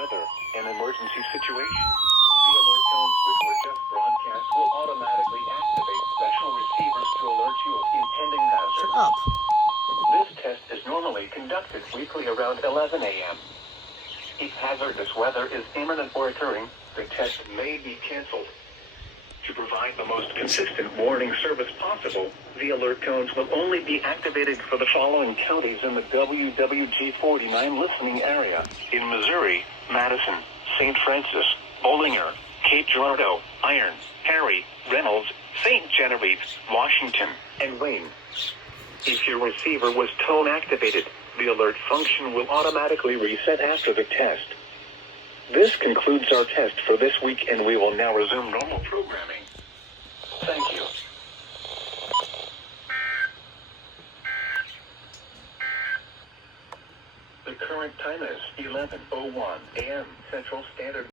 weather, and emergency situations. The alert tones which were just broadcast will automatically activate special receivers to alert you of impending hazard. Shut up. This test is normally conducted weekly around 11 a.m. If hazardous weather is imminent or occurring, the test may be canceled. To provide the most consistent warning service possible, the alert tones will only be activated for the following counties in the WWG49 listening area: in Missouri, Madison, St. Francis, Bollinger, Cape Girardeau, Iron, Perry, Reynolds, St. Genevieve, Washington, and Wayne. If your receiver was tone activated, the alert function will automatically reset after the test. This concludes our test for this week, and we will now resume normal programming. Thank you. The current time is 11:01 a.m. Central Standard